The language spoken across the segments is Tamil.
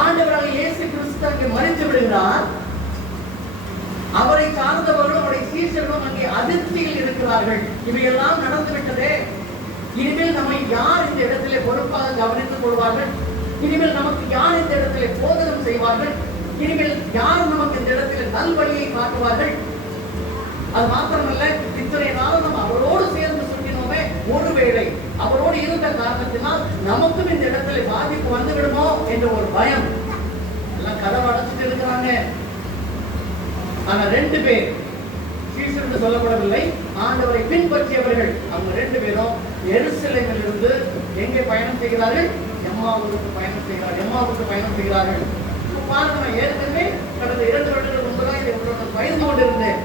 ஆண்டவராக இயேசு கிறிஸ்து அங்கே மறித்து விடுகிறார். அவரை சார்ந்தவர்களும் அவருடைய சீஷர்களும் அங்கே அதிர்ச்சியில் இருக்கிறார்கள். இவையெல்லாம் நடந்து விட்டதே, இனிமேல் நம்மை யார் இந்த இடத்திலே பொறுப்பாக கவனித்துக் கொள்வார்கள்? இனிமேல் நமக்கு யார் இந்த இடத்திலே போதனம் செய்வார்கள்? இனிமேல் யார் நமக்கு இந்த இடத்திலே நல்வழியை காட்டுவார்கள்? அது மாத்திரமல்ல, இத்தனை நாளும் நம்ம அவரோடு சேர்ந்து சொல்லினோமே, ஒருவேளை அவரோடு இருந்த காரணத்தினால் நமக்கும் இந்த இடத்துல பாதிப்பு வந்து விடுமோ என்ற ஒரு பயம். எல்லாம் கதவை அடைச்சிட்டு இருக்கிறாங்க. ஆனா 2 பேர் சீஷர்கள் சொல்லப்படவில்லை, ஆண்டவரை பின்பற்றியவர்கள், அவங்க 2 பேரும் எருசலேமில் இருந்து எங்கே பயணம் செய்கிறார்கள்? எம்மாவுக்கு பயணம் செய்கிறார்கள். பாருங்க, நான் ஏற்கனவே கடந்த 2 வருடங்கள் முன்புதான் இதை பயந்து கொண்டிருந்தேன்.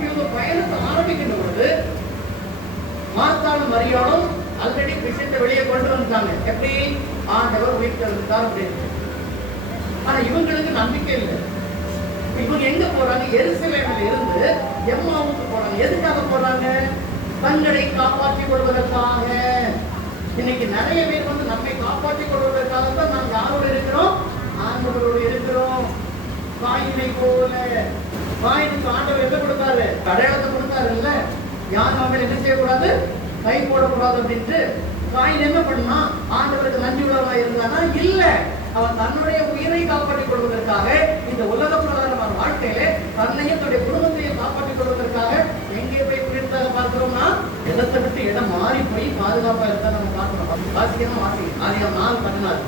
இவங்க பயணத்தை ஆரம்பிக்கின்ற பொழுது மார்த்தாளும் மரியாளும் ஆல்ரெடி விஷயத்தை வெளியே கொண்டு வந்துட்டாங்க. எப்படி? ஆண்டவர் உயிர்த்தெழுந்தார் அப்படின்னு. ஆனா இவங்களுக்கு நம்பிக்கை இல்லை. இவங்க எங்க போறாங்க? எருசலேமில் இருந்து எம்மாவுக்கு போறாங்க. எதுக்காக போறாங்க? தங்களை காப்பாற்றிக் கொள்வதற்காக. இன்னைக்கு நிறைய பேர் வந்து நம்மை காப்பாற்றிக் கொள்வதற்காக தான் நாம் யாரோடு இருக்கிறோம்? ஆண்டவரோடு இருக்கிறோம். காயினை போல, காயினுக்கு ஆண்டவர் என்ன கொடுத்தாரு? அடையாளத்தை கொடுத்தாரு இல்ல, யாரும் அவன் என்ன செய்யக்கூடாது? கை போடக்கூடாது அப்படின்ட்டு. காயின் என்ன பண்ணா? ஆண்டவருக்கு நன்றி உள்ளவனா இருந்தானா? இல்ல, அவன் தன்னுடைய உயிரை காப்பாற்றிக் கொள்வதற்காக, இந்த உலக பிரகாரமான வாழ்க்கையில தன்னையும் தன்னுடைய குடும்பத்தையும் காப்பாற்றிக் கொள்வதற்காக எங்கே போய் உயிர்த்தாக பார்க்கிறோம்னா, இடத்தை விட்டு இடம் மாறி போய் பாதுகாப்பா இருந்தா நம்ம பார்க்கிறோம். வாசிக்கணும், ஆதியாகமம் 4:14.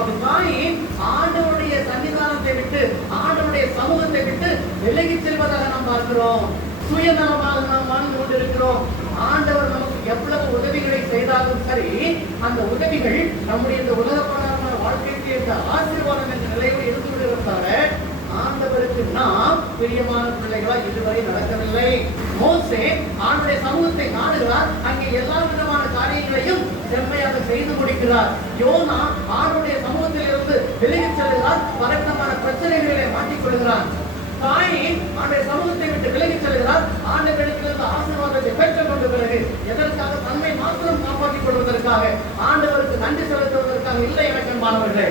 அப்ப காயின் ஆண்டவருடைய சன்னிதானத்தை விட்டு, ஆண்டவருடைய சமூகத்தை விட்டு விலகி செல்வதாக நாம் பார்க்கிறோம். சுயநலமாக நாம் வாழ்ந்து கொண்டிருக்கிறோம். ஆண்டவர் நமக்கு எவ்வளவு உதவிகளை செய்தாலும் சரி, அந்த உதவிகள் நம்முடைய இந்த உலக பிரகாரமான வாழ்க்கைக்கு இந்த ஆசீர்வாதம் என்ற நிலையில் இருந்து விடுவதற்காக ஆண்டவருக்கு நாம் பிரியமான பிள்ளைகளா இதுவரை நடக்கவில்லை. மோசே ஆண்டவருடைய சமூகத்தை நாடுகிறார், அங்கே எல்லா விதமான காரியங்களையும் செம்மையாக செய்து முடிக்கிறார். யோனா ஆண்டவருடைய சமூகத்தில் இருந்து விலகி செல்கிறார், பலவிதமான பிரச்சனைகளிலே மாட்டிக்கொள்கிறார். காயின் ஆண்டவருடைய சமூகத்தை விட்டு விலகி செல்கிறார், ஆண்டவரிடத்திலிருந்து ஆசீர்வாதத்தை பெற்றுக் கொண்ட பிறகு எதற்காக? தன்னை மாத்திரம் காப்பாற்றிக் கொள்வதற்காக, ஆண்டவருக்கு நன்றி செலுத்துவதற்காக இல்லை. எனக்கு அன்பானவர்களே,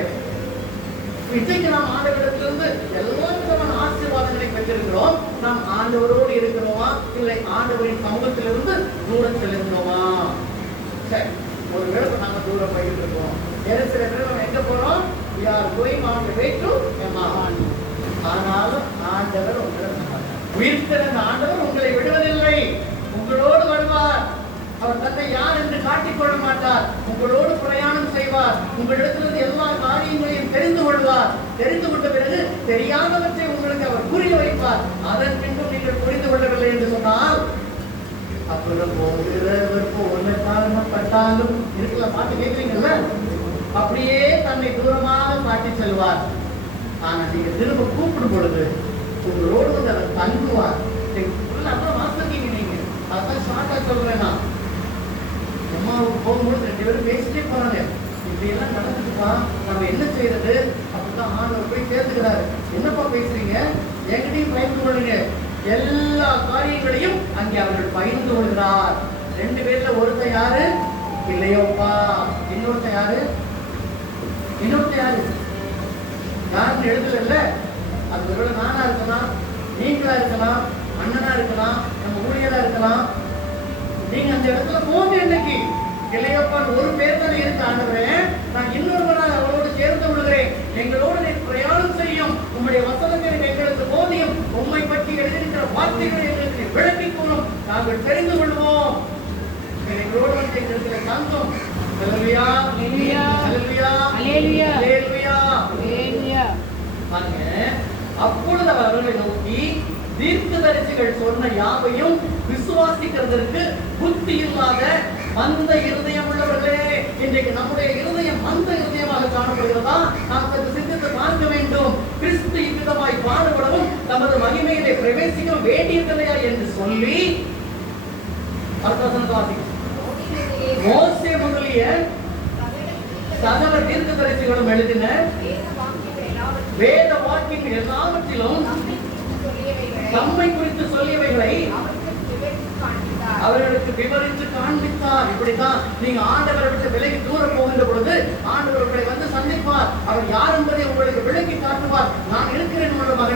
இன்றைக்கு நாம் ஆண்டவரிடத்திலிருந்து எல்லா விதமான ஆசீர்வாதங்களை பெற்றிருக்கிறோம். நாம் ஆண்டவரோடு இருக்கிறோமா, இல்லை ஆண்டவரின் சமூகத்திலிருந்து தூரம் செல்கிறோமா? சரி, ஒருவேளை நாங்க தூரம் போயிட்டு இருக்கோம். சில பேர் நம்ம எங்க போறோம்? We are going on the way to Emmaus. ஆனாலும் ஆண்டவர் உங்களை உயிர்த்தெழுந்த ஆண்டவர் உங்களை விடுவதில்லை. உங்களோடு வருவார். அவர் தன்னை யார் என்று காட்டிக்கொள்ள மாட்டார். உங்களோடு பிரயாணம் செய்வார். உங்களிடத்திலிருந்து எல்லா காரியங்களையும் தெரிந்து கொள்வார். தெரிந்து கொண்ட பிறகு தெரியாதவற்றை உங்களுக்கு அவர் புரிய வைப்பார். அதன் பின்பும் நீங்கள் புரிந்து கொள்ளவில்லை என்று சொன்னால், அப்புறம் போகிறவர் போல காரணப்பட்டாலும் இருக்கலாம். பாட்டு கேட்கிறீங்கல்ல, அப்படியே தன்னை தூரமாக காட்டி செல்வார். ஆனா நீங்க திரும்ப கூப்பிடும் பொழுது உங்களோடு வந்து அவர் தங்குவார். அப்புறம் வாசிக்கீங்க நீங்க, அதான் ஷார்ட்டா சொல்றேன். நான் அம்மாவுக்கு போகும்போது 2 பேரும் பேசிட்டே போறாங்க. இப்படி எல்லாம் நடந்துட்டுப்பா, நம்ம என்ன செய்யறது? அப்படிதான் ஆண்டவர் போய் சேர்த்துக்கிறாரு. என்னப்பா பேசுறீங்க? எங்கிட்டையும் பயிர்ந்து கொள்ளுங்க. எல்லா காரியங்களையும் அங்கே அவர்கள் பயிர்ந்து கொள்கிறார். 2 பேர்ல ஒருத்தன் யாரு? இல்லையோப்பா. இன்னொருத்தன் யாரு? யாருன்னு எழுதல. அது ஒருவேளை நானா இருக்கலாம், நீங்களா இருக்கலாம், அண்ணனா இருக்கலாம், நம்ம ஊழியரா இருக்கலாம். நீங்க அந்த இடத்துல போங்க. இன்னைக்கு இல்லையோப்பான் ஒரு பேர் தானே இருக்கு. ஆண்டவரே, நான் இன்னொருவராக அவரோடு சேர்ந்து விடுகிறேன். எங்களோடு நீ பிரயாணம் செய்யும். உங்களுடைய வசனத்தை எங்களுக்கு போதியும். உண்மை பற்றி எழுதியிருக்கிற வார்த்தைகளை எங்களுக்கு விளக்கி கூறும். நாங்கள் தெரிந்து கொள்வோம். எங்களோடு வந்து எங்களுக்கு தங்கும். அல்லேலூயா, அல்லேலூயா, அல்லேலூயா, அல்லேலூயா, அல்லேலூயா. பாருங்க, அப்பொழுது அவர்களை நோக்கி, தீர்க்கதரிசிகள் சொன்ன யாவையும் விசுவாசிக்கிறதற்கு புத்தி இல்லாத மந்த இருதயம் உள்ளவர்களே. இன்றைக்கு நம்முடைய இருதயம் மந்த இருதயமாக காணப்படுகிறதா? நாம் சற்று சிந்தித்து பார்க்க வேண்டும். கிறிஸ்து இவ்விதமாய் பாடுபடவும் தமது மகிமையிலே பிரவேசிக்க வேண்டியதில்லையா என்று சொல்லி மோசே முதலிய சகல தீர்க்கதரிசிகளும் எழுதின வேத வாக்கியங்கள் எல்லாவற்றிலும் தம்மை குறித்து சொல்லியவைகளை அவர்களுக்கு விவரித்து காண்பித்தார். இப்படித்தான் நீங்க ஆண்டவரை விட்டு விலகி தூர போகின்ற பொழுது ஆண்டவர் உங்களை வந்து சந்திப்பார். அவர் யார் என்பதை உங்களுக்கு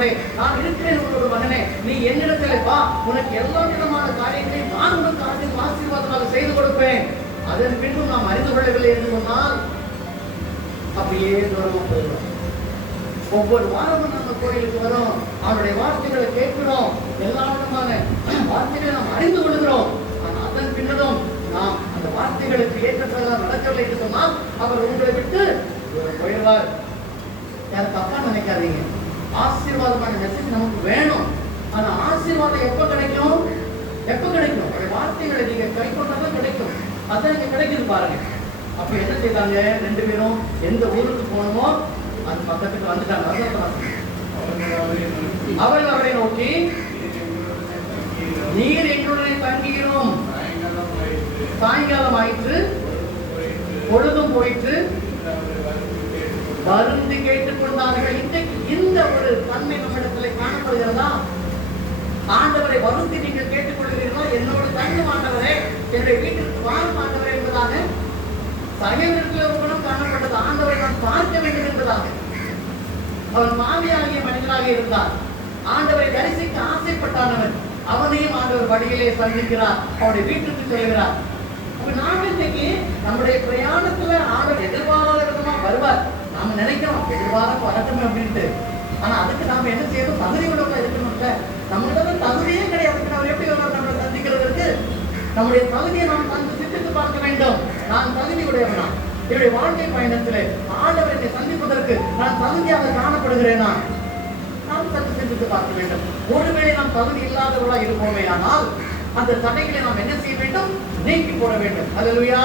மகளே, நான் இருக்கிறேன் உங்களோட மகனே, நீ என்னிடத்திலே வா, உனக்கு எல்லா விதமான காரியங்களையும் நான் உனக்கு ஆசீர்வாதமாக செய்து கொடுப்பேன். அதன் பின்பும் நாம் அறிந்து கொள்ளவில்லை என்று சொன்னால் அப்படியே தூரமா போயிடும். ஒவ்வொரு வாரமும் நம்ம கோயிலுக்கு வரோம், அவருடைய வார்த்தைகளை கேட்கிறோம், எல்லா விதமான வார்த்தைகளை நாம் அறிந்து கொள்கிறோம். ஆனால் அதன் பின்னரும் நாம் அந்த வார்த்தைகளுக்கு ஏற்றதாக நடக்கவில்லை என்று சொன்னால் அவர் உங்களை விட்டு போயிடுவார். யாரும் தப்பா நினைக்காதீங்க. ஆசீர்வாதமான மெசேஜ் நமக்கு வேணும். ஆனா ஆசீர்வாதம் எப்ப கிடைக்கும்? எப்ப கிடைக்கும்? அவருடைய வார்த்தைகளை நீங்க கை கொண்டாதான் கிடைக்கும். அதான் இங்க கிடைக்குது பாருங்க. அப்ப என்ன செய்தாங்க? 2 பேரும் எந்த ஊருக்கு போனோமோ அந்த பக்கத்துக்கு வந்துட்டாங்க. அவள் அவரை நோக்கி, நீர் எங்களுடைய தங்குகிறோம், சாயங்காலம் ஆயிற்று, பொழுதும் போயிற்று, வருந்தி கேட்டுக் கொண்டார்கள். இன்றைக்கு இந்த ஒரு தன்மை நம்மிடத்தில் காணப்படுகிறதா? ஆண்டவரை வருந்தி நீங்கள் கேட்டுக்கொள்கிறீர்களா? என்னோடு தங்கும் ஆண்டவரே, என்னுடைய வீட்டிற்கு வாழும் ஆண்டவரே என்பதாக சகைவர்கள் ஒரு குணம் காணப்பட்டது. ஆண்டவரை நான் பார்க்க வேண்டும் என்பதாக. அவன் மாமியாகிய மனிதனாக இருந்தார். ஆண்டவரை தரிசிக்க ஆசைப்பட்டானவன். அவனையும் ஆண்டவர் வழியிலே சந்திக்கிறார், அவருடைய வீட்டுக்கு செல்கிறார். அப்ப நாம இன்னைக்கு நம்முடைய பிரயாணத்துல ஆண்டவர் எதிர்பாராத விதமா வருவார். நாம நினைக்கிறோம் எதிர்பாராம வரட்டும் அப்படின்ட்டு. ஆனா அதுக்கு நாம என்ன செய்யணும்? தகுதி உள்ள இருக்கணும்ல. நம்மகிட்ட தகுதியே கிடையாது. அவர் எப்படி நம்மளை சந்திக்கிறதுக்கு? நம்முடைய தகுதியை நாம் தந்து சிந்தித்து பார்க்க வேண்டும். நான் தகுதி உடையவனா? என்னுடைய வாழ்க்கை பயணத்திலே ஆண்டவரை சந்திப்பதற்கு நான் தகுதியாக காணப்படுகிறேனா? நாம் சற்று சிந்தித்து பார்க்க வேண்டும். ஒருவேளை நாம் தகுதி இல்லாதவர்களா இருப்போமே ஆனால் அந்த தடைகளை நாம் என்ன செய்ய வேண்டும்? நீக்கி போட வேண்டும். அல்லேலூயா.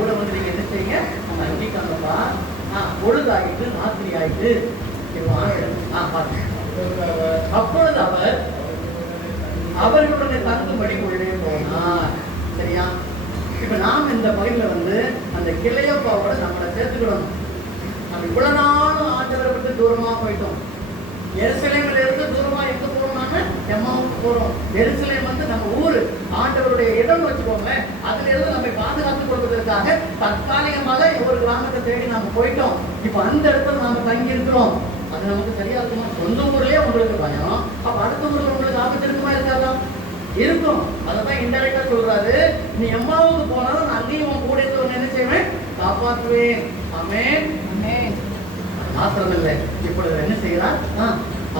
கூட வந்து நீங்க என்ன செய்யுங்க? நம்பிக்கைப்பா பொழுதாயிட்டு ராத்திரி ஆயிட்டு அப்பொழுது அவர் அவர்களுடைய தங்கும்படி உள்ளே போனார். சரியா? இப்ப நாம் இந்த பகுதியில வந்து அந்த கிளையப்பாவோட நம்மளை சேர்த்துக்கிடணும். நம்ம இவ்வளவு நாளும் ஆண்டவரை விட்டு தூரமா போயிட்டோம். எருசலேமில் இருந்து தூரமா எங்க போறோம்னாங்க? எம்மாவுக்கு போறோம். எருசலேம் வந்து நம்ம ஊரு, ஆண்டவருடைய இடம் வச்சுக்கோங்களேன். அதுல இருந்து நம்மை பாதுகாத்துக் கொள்வதற்காக தற்காலிகமாக ஒரு கிராமத்தை தேடி நாம போயிட்டோம். இப்ப அந்த இடத்துல நாம தங்கி இருக்கிறோம். அது நமக்கு சரியா இருக்குமா? சொந்த ஊர்லயே உங்களுக்கு பயம், அப்ப அடுத்த ஊர்ல உங்களுக்கு ஆபத்து இருக்குமா? இருக்காதா? இருக்கும். அதான் இன்டைரக்டா சொல்றாரு, நீ எம்மாவுக்கு போனாலும் நான் அங்கேயும் உன் கூட இருந்து என்ன செய்வேன்? காப்பாற்றுவேன். ஆமென். மாத்திரமில்லை, இப்பொழுது என்ன செய்கிறார்?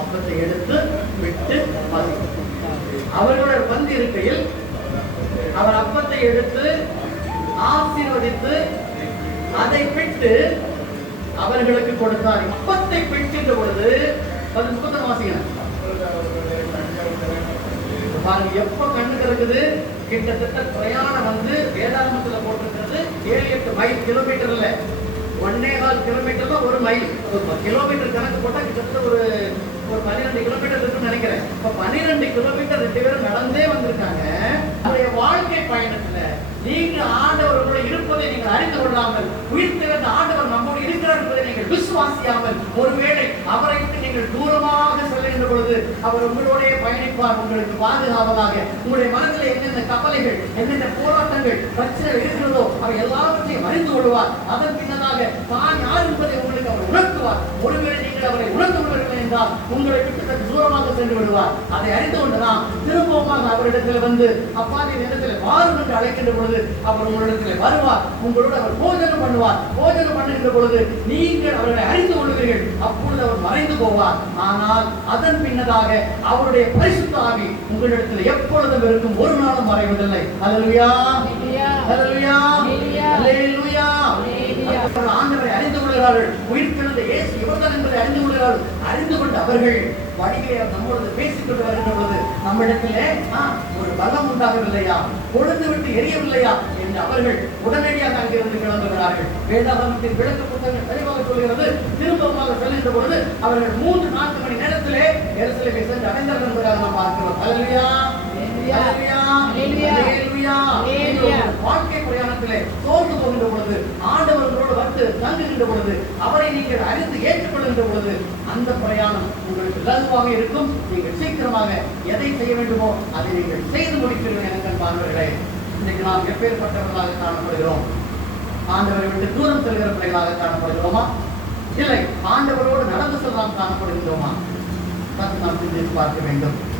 அப்பத்தை எடுத்து விட்டு அவர்களுடைய பந்து இருக்கையில் அவர் அப்பத்தை எடுத்து ஆசீர்வதித்து அதை பிட்டு அவர்களுக்கு கொடுத்தார். அப்பத்தை பிட்டுன்ற பொழுது 30 வாசிக்கிறேன் பாருங்க. எப்ப கண்ணு திறக்குது? கிட்டத்தட்ட பிரயாணம் வந்து வேதாகமத்துல போட்டிருக்கிறது 7-8 மைல், கிலோமீட்டர் இல்ல, 1.25 கிலோமீட்டர்ல 1 மைல். கிலோமீட்டர் கணக்கு போட்டா கிட்டத்தட்ட ஒரு 12 கிலோமீட்டர் இருக்குன்னு நினைக்கிறேன். இப்ப 12 கிலோமீட்டர் 2 பேரும் நடந்தே வந்திருக்காங்க. அவருடைய வாழ்க்கை பயணத்துல நீங்க ஆண்டவரோட இருப்பதை நீங்கள் அறிந்து கொள்ளாமல், உயிர்த்தெழுந்த ஆண்டவர் நம்மோடு இருக்கிறார் என்பதை நீங்கள் விசுவாசியாமல், ஒருவேளை அவரை விட்டு நீங்கள் தூரமாக செல்லுகின்ற பொழுது அவர் உங்களோட பயணிப்பார், உங்களுக்கு பாதுகாவதாக. உங்களுடைய மனதில் என்னென்ன கவலைகள், என்னென்ன போராட்டங்கள், பிரச்சனை இருக்கிறதோ அவை எல்லாவற்றையும் அறிந்து கொள்வார். அதன் பின்னதாக தான் யார் என்பதை உங்களுக்கு அவர் உணர்த்துவார். ஒருவேளை நீங்கள் அவரை உணர்ந்து கொள்ளவில்லை என்றால் உங்களை விட்டு சற்று தூரமாக சென்று விடுவார். அதை அறிந்து கொண்டுதான் திரும்பமாக அவரிடத்தில் வந்து அப்பாவின் இடத்தில் வாரும் என்று அழைக்கின்ற பொழுது அவர் உங்களிடத்தில் வருவார். உங்களோடு அவர் போஜனம் பண்ணுவார். போஜனம் பண்ணுகின்ற பொழுது நீங்கள் அவர்களை அறிந்து கொள்வீர்கள். அப்பொழுது அவர் மறைந்து போவார். ஆனால் அதன் பின்னதாக அவருடைய பரிசுத்த ஆவி உங்களிடத்தில் எப்பொழுதும் இருக்கும், ஒரு நாளும் மறைவதில்லை. அல்லேலூயா, அல்லேலூயா, அல்லேலூயா. ஆண்டவரை அறிந்து கொள்கிறார்கள். உயிர்த்தெழுந்த இயேசு இவர்தான் என்பதை அறிந்து கொள்கிறார்கள். அறிந்து கொண்டு அவர்கள் வழியிலே நம்மளோடு பேசிக்கொண்டு வருகின்ற பொழுது நம்மிடத்திலே ஒரு பலம் உண்டாகவில்லையா, கொழுந்து விட்டு எரியவில்லையா என்று அவர்கள் உடனடியாக அங்கிருந்து கிளம்புகிறார்கள். வேதாகமத்தின் விளக்க புத்தகங்கள் தெளிவாக சொல்கிறது. திரும்பமாக செல்கின்ற பொழுது அவர்கள் 3-4 மணி நேரத்திலே எருசலேமை சென்று அடைந்தார்கள் என்பதாக நாம் பார்க்கிறோம். அல்லேலூயா, வாழ்க்கை பிரயாணத்திலே சோர்ந்து போகின்ற பொழுது, ஆண்டவர்களோடு வந்து தங்குகின்ற பொழுது, அவரை நீங்கள் அறிந்து ஏற்றுக்கொள்கின்ற பொழுது அந்த பிரயாணம் உங்களுக்கு இலகுவாக இருக்கும். நீங்கள் சீக்கிரமாக எதை செய்ய வேண்டுமோ அதை நீங்கள் செய்து முடிப்பீர்கள். எனக்கு பார்வர்களே, இன்னைக்கு நாம் எப்பேற்பட்டவர்களாக காணப்படுகிறோம்? ஆண்டவரை விட்டு தூரம் செல்கிற பிள்ளைகளாக காணப்படுகிறோமா? இல்லை, ஆண்டவரோடு நடந்து செல்லாம் காணப்படுகின்றோமா? நாம் சிந்தித்து பார்க்க வேண்டும்.